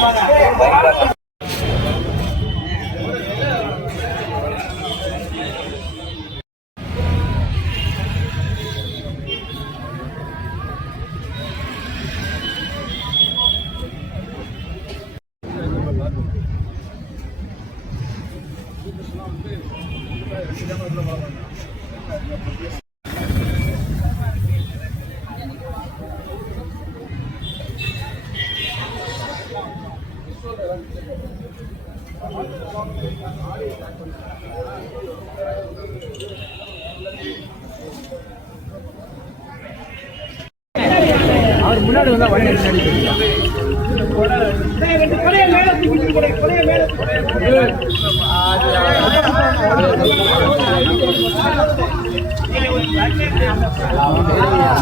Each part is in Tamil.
妈呀！அவர் முன்னாடி வந்தா வழி முன்னாடி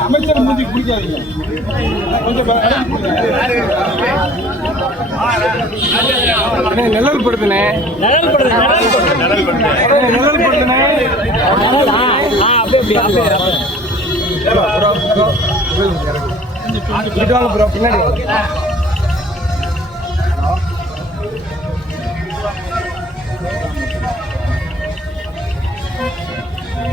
அமைச்சர் மூஞ்சி குடிக்காதீங்க. கொஞ்சம் நிழல் படுத்துனே நிழல் படுத்து ப்ரோ பின்னாடி வாங்க. ஆ, ஆ, ஆச்சு, பின்னாடி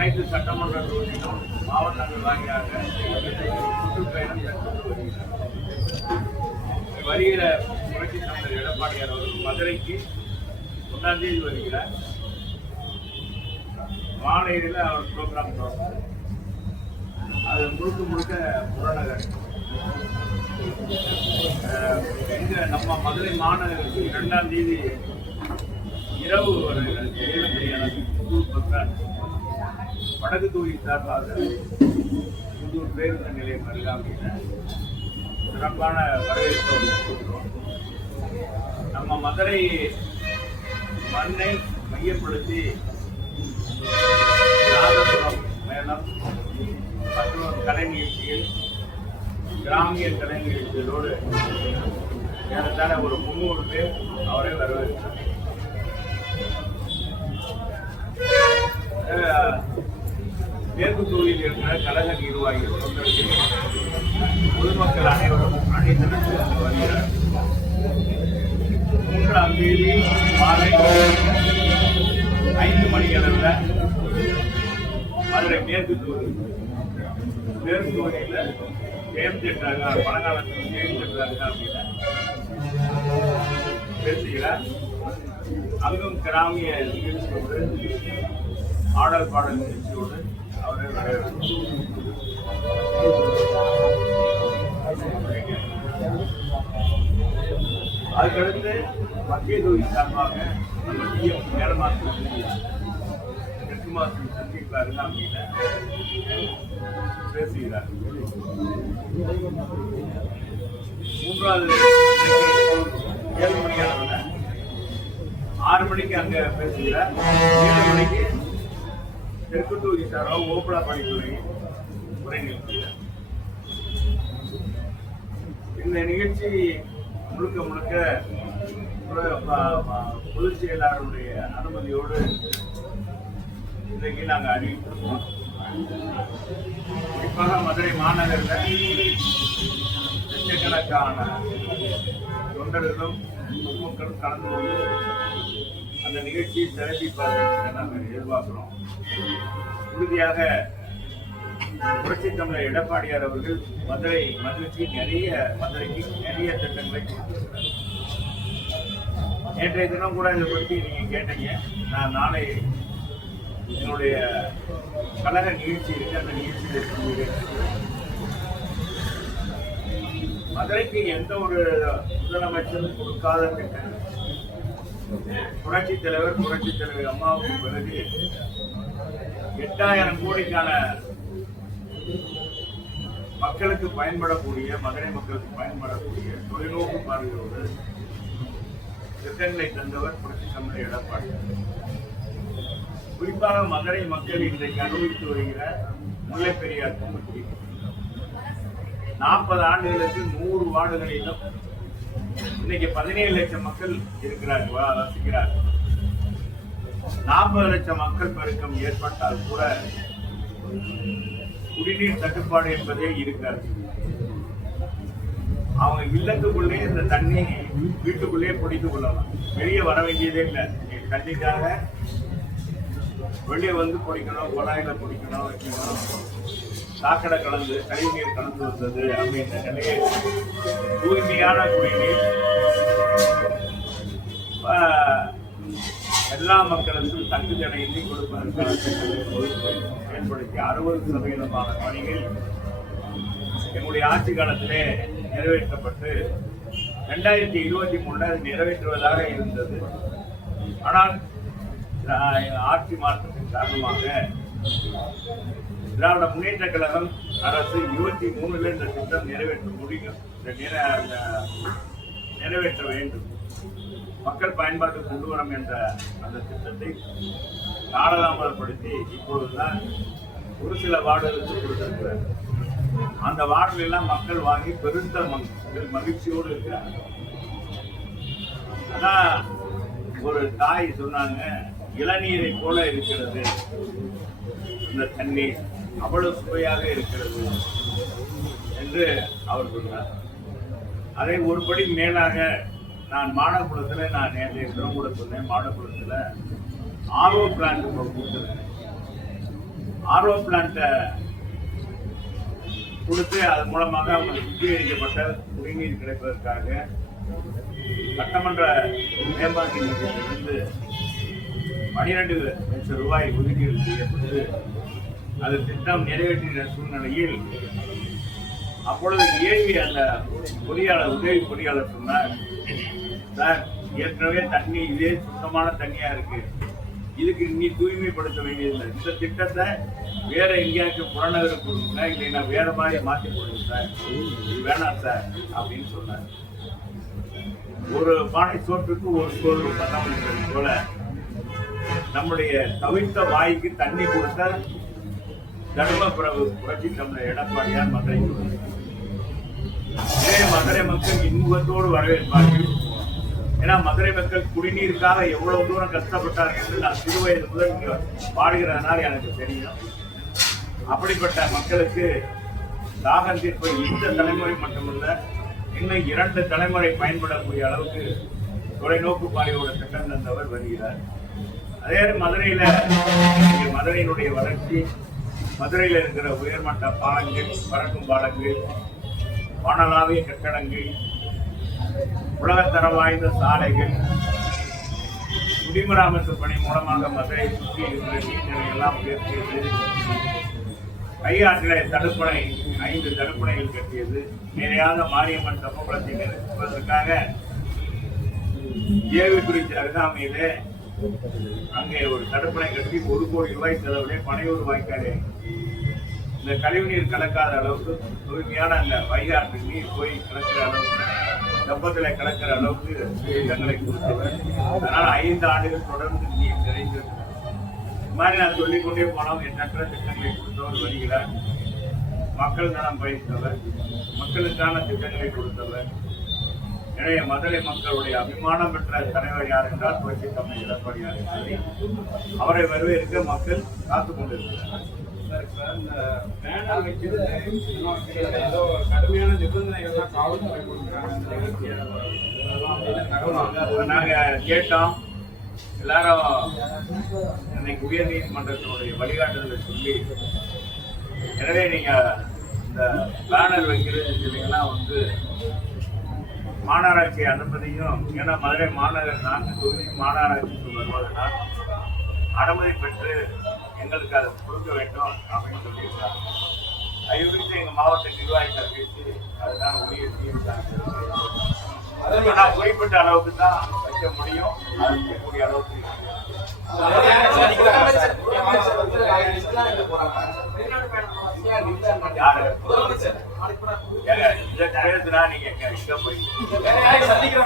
அனைத்து சட்டமன்ற தொகுதியிலும் மாவட்டங்கள் வாரியாக சுற்றுப்பயணம் மேற்கொண்டு வருகிறார் வருகிற புரட்சி தலைவர் எடப்பாடியார் அவர்கள் மதுரைக்கு ஒன்றாம் தேதி வருகிறார். மாலையில் அவர் ப்ரோக்ராம் தொடங்கும் அது முழுக்க முழுக்க புறநகர். அஹ், எங்க நம்ம மதுரை மாநகருக்கு இரண்டாம் தேதி இரவு வருகிறது ஏழு மணியான புதூர் வடக்கு தொகுதி சார்பாக புதூர் பேருந்து நிலையம் அருகாமையில் சிறப்பான வரவேற்பு நம்ம மதுரை மண்ணை மையப்படுத்தி நாதசுரம் மேளம் மற்றும் கலை நிகழ்ச்சியில் கிராமிய கலை நிகழ்ச்சிகளோடு ஏறத்தாழ ஒரு முன்னூறு பேர் அவரை வரவேற்கிறார் மேற்கு தொகுதியில் இருக்கிற கழக நிர்வாகிகள் பொதுமக்கள் அனைவரும் அனைத்து வருகிறார் மூன்றாம் தேதி மாலை ஐந்து மணி அளவில் மதுரை மேற்கு தொகுதி. மேற்கு தொகுதியில் ஜெயம் சென்றாங்க பழங்காலத்தில் ஜெயம் சென்றாங்க அப்படின்னு பேசுகிறார் அங்கும் கிராமிய நிகழ்ச்சியோடு ஆடல் பாடல் நிகழ்ச்சியோடு அதுக்கடுத்து மத்திய தொகுதி சார்பாக நம்ம டிஎம் மேலமாசம் எட்டு மாதம் சந்திப்பு அருகாமையில் பேசுகிறார். மூன்றாவது ஏழு மணியான ஆறு மணிக்கு அங்க பேசுகிறார். ஏழு மணிக்கு தெற்கு தொகுதி சார்பாக ஓப்பலா பணித்துறை உரை நிறுத்துகிறார் இந்த நிகழ்ச்சி முழுக்க முழுக்க பொதுச் செயலாளருடைய அனுமதியோடு இன்றைக்கு நாங்கள் அறிவித்திருக்கோம் குறிப்பாக மதுரை மாநகரில் லட்சக்கணக்கான தொண்டர்களும் பொதுமக்களும் கலந்து கொண்டு அந்த நிகழ்ச்சியை சிறப்பிப்பார்கள் என்று நாங்கள் எதிர்பார்க்கிறோம். உறுதியாக புரட்சி தமிழர் எடப்பாடியார் அவர்கள் மதுரை மதுரைக்கு நிறைய மதுரைக்கு நிறைய திட்டங்களை கொடுத்திருக்கிறார். நேற்றைய தினம் கூட இதை பற்றி நீங்கள் கேட்டீங்க. நான் நாளை என்னுடைய கழக நிகழ்ச்சி இருக்கு. அந்த நிகழ்ச்சியில் சொல்லுகிறேன் மதுரைக்கு எந்த ஒரு முதலமைச்சரும் கொடுக்காத திட்டங்கள் புரட்சி தலைவர் புரட்சி தலைவர் அம்மாவுக்கு பிறகு எட்டாயிரம் கோடிக்கான மக்களுக்கு பயன்படக்கூடிய மதுரை மக்களுக்கு பயன்படக்கூடிய தொலைநோக்கு பார்வையோடு திட்டங்களை தந்தவர் புரட்சி தமிழர் எடப்பாடி. குறிப்பாக மதுரை மக்கள் இன்றைக்கு அனுபவித்து வருகிற முல்லை பெரியார் நாற்பது ஆண்டுகளுக்கு நூறு வார்டுகளிலும் இன்னைக்கு பதினேழு லட்சம் மக்கள் இருக்கிறார்கள் வசிக்கிறார்கள். நாற்பது லட்சம் மக்கள் பெருக்கம் ஏற்பட்டால் கூட குடிநீர் தட்டுப்பாடு என்பதே இருக்காது. அவங்க இல்லத்துக்குள்ளே இந்த தண்ணி வீட்டுக்குள்ளே பிடித்து கொள்ளலாம். வெளியே வர வேண்டியதே இல்லை. தண்ணிக்காக வெளியே வந்து பிடிக்கணும் குழாயில பிடிக்கணும் வைக்கணும். சாக்கடை கலந்து கழிவுநீர் கலந்து வந்தது அப்படின்ற நிலையை தூய்மையான குடிநீர். எல்லா மக்களுக்கும் தங்கு தடையின்றி கொடுப்பதற்கான திட்டங்களை அறுபது சதவீதமான பணிகள் எங்களுடைய ஆட்சி காலத்திலே நிறைவேற்றப்பட்டு ரெண்டாயிரத்தி இருபத்தி மூணுல அது நிறைவேற்றுவதாக இருந்தது. ஆனால் ஆட்சி மாற்றத்தின் காரணமாக திராவிட முன்னேற்ற கழகம் அரசு இருபத்தி மூணுல இந்த திட்டம் நிறைவேற்ற முடியும். இந்த அந்த நிறைவேற்ற வேண்டும். மக்கள் பயன்பாட்டு கொண்டு வரும் என்ற அந்த திட்டத்தை காலதாமதப்படுத்தி இப்பொழுதுதான் ஒரு சில வார்டுகளுக்கு கொடுத்திருக்கிறார் அந்த வார்டில் எல்லாம் மக்கள் வாங்கி பெருத்த மகிழ்ச்சியோடு இருக்கிறாங்க. ஆனா ஒரு தாய் சொன்னாங்க இளநீரை போல இருக்கிறது. இந்த தண்ணீர். அவ்வளவு சுவையாக இருக்கிறது என்று அவர் சொன்னார். அதை ஒருபடி மேலாக நான் மாடக்குளத்தில் நான் நேற்றைய தினம் கூட சொன்னேன். மாடக்குளத்துல ஆர்ஓ பிளான்ட் கொடுத்துருக்கேன் ஆர்ஓ பிளான்ட்டை கொடுத்து அதன் மூலமாக அவங்க சுத்திகரிக்கப்பட்ட குடிநீர் கிடைப்பதற்காக சட்டமன்ற மேம்பாட்டு நிதியிலிருந்து பனிரெண்டு லட்சம் ரூபாய் ஒதுக்கீடு செய்யப்பட்டு அது திட்டம் நிறைவேற்றின சூழ்நிலையில் அப்பொழுது ஏவி அந்த பொறியாளர் உதவி பொறியாளர் சொன்னார் சார் ஏற்கனவே தண்ணி இதே சுத்தமான தண்ணியா இருக்கு. இதுக்கு நீ தூய்மைப்படுத்த வேண்டியதில்லை. இந்த திட்டத்தை வேற எங்கேயாச்சும் புறநகருக்கு கொடுங்க இல்லைன்னா வேற மாதிரி மாற்றி கொடுங்க சார். இது வேணாம் சார் அப்படின்னு சொன்னார். ஒரு பானை சோற்றுக்கு ஒரு சோறு பண்ண போல. நம்முடைய தவிர்த்த வாய்க்கு தண்ணி கொடுத்த தர்மபுரவு புரட்சி தமிழர் எடப்பாடியார் மதுரை இதே மதுரை மக்கள் இன்முகத்தோடு வரவேற்பார்கள். ஏன்னா மதுரை மக்கள் குடிநீருக்காக எவ்வளவு தூரம் கஷ்டப்பட்டார்கள் என்று நான் சிறுவயது முதல் இங்க பாடுகிறதுனால எனக்கு தெரியும். அப்படிப்பட்ட மக்களுக்கு தாகம் தீர்ப்பை இந்த தலைமுறை மட்டுமல்ல இன்னும் இரண்டு தலைமுறை பயன்படக்கூடிய அளவுக்கு தொலைநோக்கு பார்வையோட திட்டம் தந்தவர் வருகிறார். அதே மதுரையில மதுரையினுடைய வளர்ச்சி மதுரையில இருக்கிற உயர்மட்ட பாலங்கள் பறக்கும் பாலங்கள் வானலாவிய கட்டடங்கள் உலகத்தரம் வாய்ந்த சாலைகள் குடிமராமத்து பணி மூலமாக மதுரை சுற்றி இருக்கிற நீர்நிலை எல்லாம் உயர்த்தியது கையாற்றில தடுப்பணை ஐந்து தடுப்பணைகள் கட்டியது. நிறையாக மாரியம்மன் தப்பகுளத்தை நிறுத்துவதற்காக ஏவி குறித்த அருகாமையிலே அங்கே ஒரு தடுப்பணை கட்டி ஒரு கோடி ரூபாய் செலவிலே பனையூர் வாய்க்காலே இந்த கழிவுநீர் கலக்காத அளவுக்கு தூய்மையான அந்த வைகாற்று நீர் போய் கலக்கிற அளவுக்கு தப்பத்தில் கலக்கிற அளவுக்கு திட்டங்களை கொடுத்தவர். அதனால் ஐந்து ஆண்டுகள் தொடர்ந்து நீர் நிறைந்திருக்கிறது. இது மாதிரி நான் சொல்லிக்கொண்டே போனோம் எண்ணற்ற திட்டங்களை கொடுத்தவர் வருகிறார். மக்கள் நலம் பயிர்த்தவர் மக்களுக்கான திட்டங்களை கொடுத்தவர். எனவே மதுரை மக்களுடைய அபிமானம் பெற்ற தலைவர் யார் என்றால் புரட்சி தமிழ் எடப்பாடியார் என்பதை அவரை வரவேற்க மக்கள் காத்துக் கொண்டிருக்கிறார் கடுமையான நிபந்தனைகள்லாம் காவல்துறை கொடுக்குறாங்க இந்த நிகழ்ச்சியை. அதெல்லாம் அப்படின்னு தகவல்? வந்து அது அப்ப நாங்க கேட்டோம். எல்லாரும் இன்னைக்கு உயர் நீதிமன்றத்தினுடைய வழிகாட்டுதலை சொல்லி எனவே நீங்க இந்த பேனர் வைக்கிறது இதெல்லாம் வந்து மாநகராட்சி அனுமதியும் ஏன்னா மதுரை மாநகர் நான்கு தொகுதி மாநகராட்சிக்கு வருவதனால் அனுமதி பெற்று எங்களுக்கு அதை கொடுக்க வேண்டும் அப்படின்னு சொல்லியிருக்காங்க. அது குறித்து எங்கள் மாவட்ட நிர்வாகிகள் பேசி அதுதான் உரிய தீர்வு நான் குறிப்பிட்ட அளவுக்கு தான் வைக்க முடியும் அது வைக்கக்கூடிய அளவுக்கு யாரு? முதலமைச்சர் நீங்க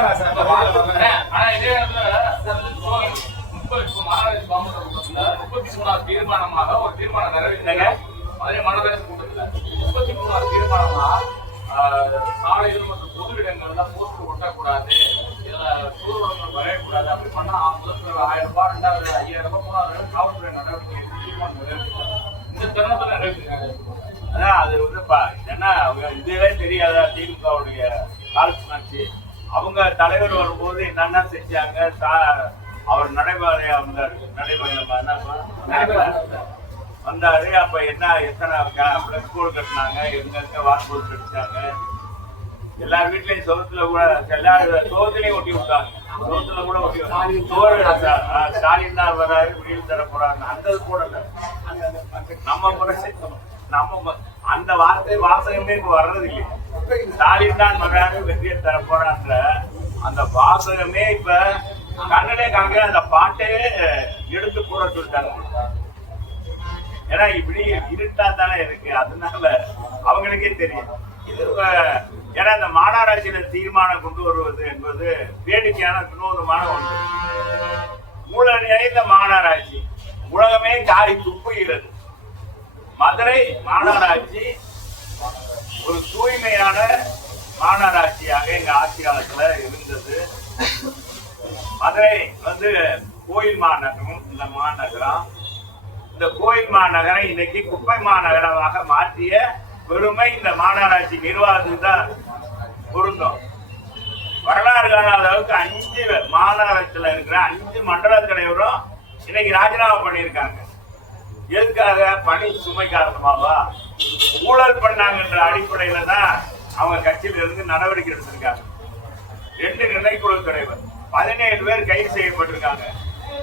ஆனா இதே முப்பது முப்பத்தி மூணாவது தீர்மானமாக ஒரு தீர்மானம் நிறைவேற்றினாங்க அதே மாநகராட்சி கூட்டத்தில் முப்பத்தி மூணாவது தீர்மானமா சாலைகள் மற்றும் பொது இடங்கள்ல போஸ்டர் ஒட்டக்கூடாது இதுல சூழல் வரையக்கூடாது அப்படி பண்ணா முதல் ஆயிரம் ரூபாய் ரெண்டாவது ஐயாயிரம் ரூபாய் மூணாவது ரூபாய் காவல்துறை நடவடிக்கை தீர்மானம் நிறைவேற்றினாங்க இந்த தருணத்துல நிறைவேற்றினாங்க அதான் அது வந்து பா- ஏன்னா அவங்க இதுவே தெரியாதா? திமுகவுடைய கால்சுணர்ச்சி அவங்க தலைவர் வரும்போது என்னென்ன செஞ்சாங்க? அவர் நடைபாதை நடைபாதை என்ன வந்தாரு. அப்ப என்ன எத்தனை கோடு கட்டினாங்க? எங்க வாக்குறுதி கட்டிச்சாங்க? எல்லார் வீட்லயும் சோத்துல கூட எல்லாரும் சோத்துலயும் ஒட்டி விட்டாங்க. சோத்துல கூட ஒட்டி. சோறு ஸ்டாலின் தான் வராரு. வீடு தர போறாங்க அந்த போடல. நம்ம முறை நம்ம அந்த வார்த்தை வாசகமே இப்ப வர்றது இல்லை ஸ்டாலின் தான் வர்றாரு வெற்றியை தர போறான்ற அந்த வாசகமே இப்ப கண்ணனே காங்க அந்த பாட்டே எடுத்து போட சொல்லிட்டாங்க. ஏன்னா இப்படி இருட்டா தானே இருக்கு. அதனால அவங்களுக்கே தெரியும். இது ஏன்னா இந்த மாநகராட்சியில தீர்மானம் கொண்டு வருவது என்பது வேடிக்கையான வினோதமான ஒன்று. ஊழல் நிறைந்த மாநகராட்சி. உலகமே காரி துப்புகிறது மதுரை மாநகராட்சி ஒரு தூய்மையான மாநகராட்சியாக எங்க ஆட்சி காலத்துல இருந்தது. மதுரை வந்து கோயில் மாநகரம் இந்த மாநகரம். இந்த கோயில் மாநகரை இன்னைக்கு குப்பை மாநகரமாக மாற்றிய பெருமை இந்த மாநகராட்சி நிர்வாகத்துக்கு தான் பொருந்தும். வரலாறு காணாத அளவுக்கு அஞ்சு மாநகரத்தில் இருக்கிற அஞ்சு மண்டல தலைவரும் இன்னைக்கு ராஜினாமா பண்ணியிருக்காங்க. எதுக்காக பணி சுமை காரணமாவா? ஊழல் பண்ணாங்கன்ற அடிப்படையில தான் அவங்க கட்சியில இருந்து நடவடிக்கை எடுத்திருக்காங்க. ரெண்டு நிலைக்குழு தலைவர் பதினேழு பேர் கைது செய்யப்பட்டிருக்காங்க.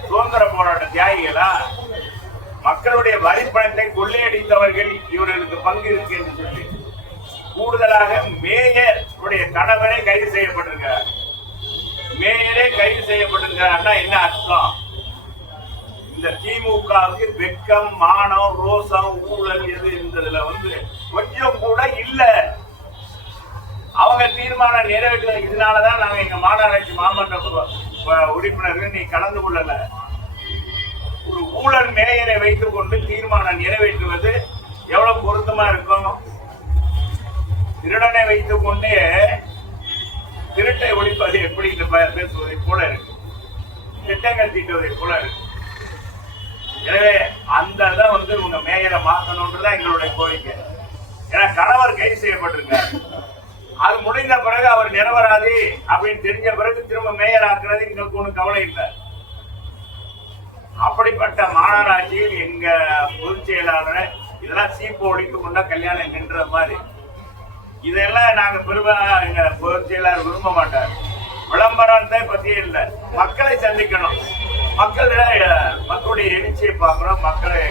சுதந்திர போராட்ட தியாகிகளா? மக்களுடைய வரி பணத்தை கொள்ளையடித்தவர்கள் இவர்களுக்கு பங்கு இருக்கு என்று சொல்லி கூடுதலாக மேயருடைய கணவரை கைது செய்யப்பட்டிருக்கிறார். மேயரே கைது செய்யப்பட்டிருக்கிறார்னா என்ன அர்த்தம்? இந்த திமுகவுக்கு வெக்கம் மானம் ரோசம் ஊழல் எது இருந்ததுல வந்து கொஞ்சம் கூட இல்ல. அவங்க தீர்மானம் நிறைவேற்ற இதனாலதான் நாங்க எங்க மாநகராட்சி மாமன்ற உறுப்பினர்கள் நீ கலந்து கொள்ளல. ஒரு ஊழல் மேயரை வைத்துக் கொண்டு தீர்மானம் நிறைவேற்றுவது எவ்வளவு பொருத்தமா இருக்கும்? திருடனை வைத்துக் கொண்டே திருட்டை ஒழிப்பது எப்படி? என்று பேசுவதை போல இருக்கு. திட்டங்கள் தீட்டுவதை போல இருக்கு. எனவே அந்த இதை வந்து உங்க மேயரை மாத்தணும்ன்றதான் எங்களுடைய கோரிக்கை. ஏன்னா கணவர் கைது செய்யப்பட்டிருக்காரு. அது முடிந்த பிறகு அவர் நிலவராது அப்படின்னு தெரிஞ்ச பிறகு திரும்ப மேயர் ஆக்குறது எங்களுக்கு ஒன்றும் கவலை இல்லை. அப்படிப்பட்ட மாநகராட்சியில் எங்க பொதுச் செயலாளர் இதெல்லாம் சீப்பு ஒழித்து கொண்டா கல்யாணம் நின்ற மாதிரி. இதெல்லாம் நாங்க பெருமா எங்க பொதுச் செயலாளர் விரும்ப மாட்டார். விளம்பரத்தை பத்தியே இல்லை. மக்களை சந்திக்கணும். மக்கள் மக்களுடைய எழுச்சியை பார்க்கணும் மக்களை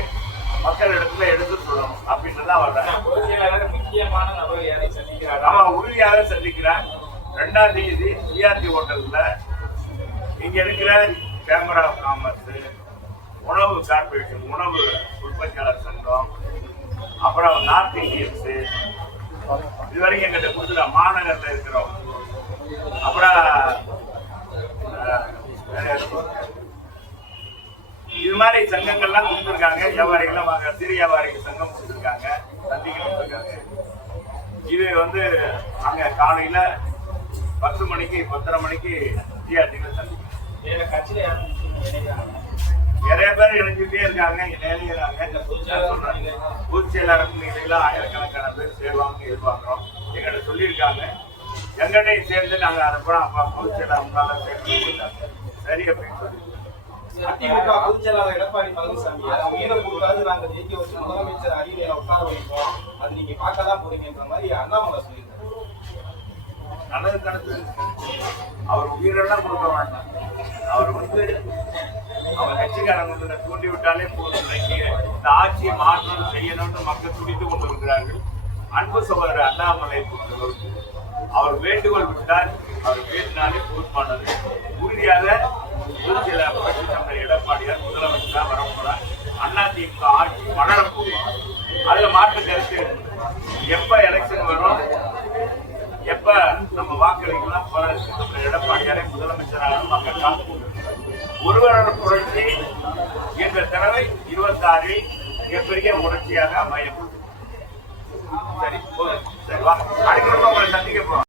மக்கள் இடத்துல எடுத்து சொல்லணும் அப்படின்றதான் வர்றேன் முக்கியமான நபர் யாரை சந்திக்கிறாரா? ஆமா உறுதியாக சந்திக்கிறார். ரெண்டாம் தேதி சிஆர்டி ஹோட்டல்ல இங்க இருக்கிற கேமரா காமர்ஸ் உணவு கார்பரேஷன் உணவு உற்பத்தியாளர் சங்கம் அப்புறம் நார்த் இந்தியன்ஸ் இதுவரைக்கும் எங்கிட்ட கொடுத்துல மாநகர்ல இருக்கிறோம் அப்புறம் அஹ், வேற யாரு? இது மாதிரி சங்கங்கள்லாம் கொடுத்துருக்காங்க. வியாபாரிகள் வாங்க சிறு வியாபாரிகள் சங்கம் கொடுத்துருக்காங்க. சந்திக்க கொடுத்துருக்காங்க இது வந்து அங்க காலையில பத்து மணிக்கு பத்தரை மணிக்கு யாரும் நினைக்கிறாங்க நிறைய பேர் இணைஞ்சுட்டே இருக்காங்க. இணையறாங்க பொதுச் செயலாளர் நிலையில ஆயிரக்கணக்கான பேர் சேருவாங்க எதிர்பார்க்கிறோம். எங்கிட்ட சொல்லியிருக்காங்க. எங்கள்டையும் சேர்ந்து நாங்க அனுப்புறோம். அப்பா செயலாளர் உங்களால சேர்ந்து. சரி அப்படின்னு சொல்லி அதிமுக பொதுச்செயலாளர் எடப்பாடி பழனிசாமி அதை கொடுக்காது கூடாது நாங்க ஜெயிக்க வச்சு முதலமைச்சர் அறிவியலை உட்கார வைப்போம். அது நீங்க பார்க்க தான் போறீங்கன்ற மாதிரி அண்ணாமலை சொல்லியிருக்காரு. நல்லது கணக்கு அவர் உயிரெல்லாம் கொடுக்க வேண்டாம் அவர் வந்து அவர் கட்சிக்காரங்க தூண்டி விட்டாலே போதும். இன்னைக்கு இந்த ஆட்சியை மாற்றம் செய்யணும்னு மக்கள் துடித்துக் கொண்டிருக்கிறார்கள். அன்பு சகோதரர் அண்ணாமலை பொறுத்தவரைக்கு அவர் வேண்டுகோள் விட்டால் அவர் வேண்டினாலே பொறுப்பானது. உறுதியாக திருச்சியில சில கட்சி எடப்பாடியார் முதலமைச்சராக வரப்போறார் அண்ணா திமுக ஆட்சி வளரப் அதுல மாற்று கருத்து எப்ப எலெக்ஷன் வரும்? எப்ப நம்ம வாக்களிக்கலாம்? நம்ம எடப்பாடியாரை முதலமைச்சராக மக்கள் காத்து ஒருவரோட புரட்சி என்ற தடவை இருபத்தி ஆறில் மிகப்பெரிய புரட்சியாக அமையும். சரி சரி வா. அடுத்த உங்களை சந்திக்க போறோம்.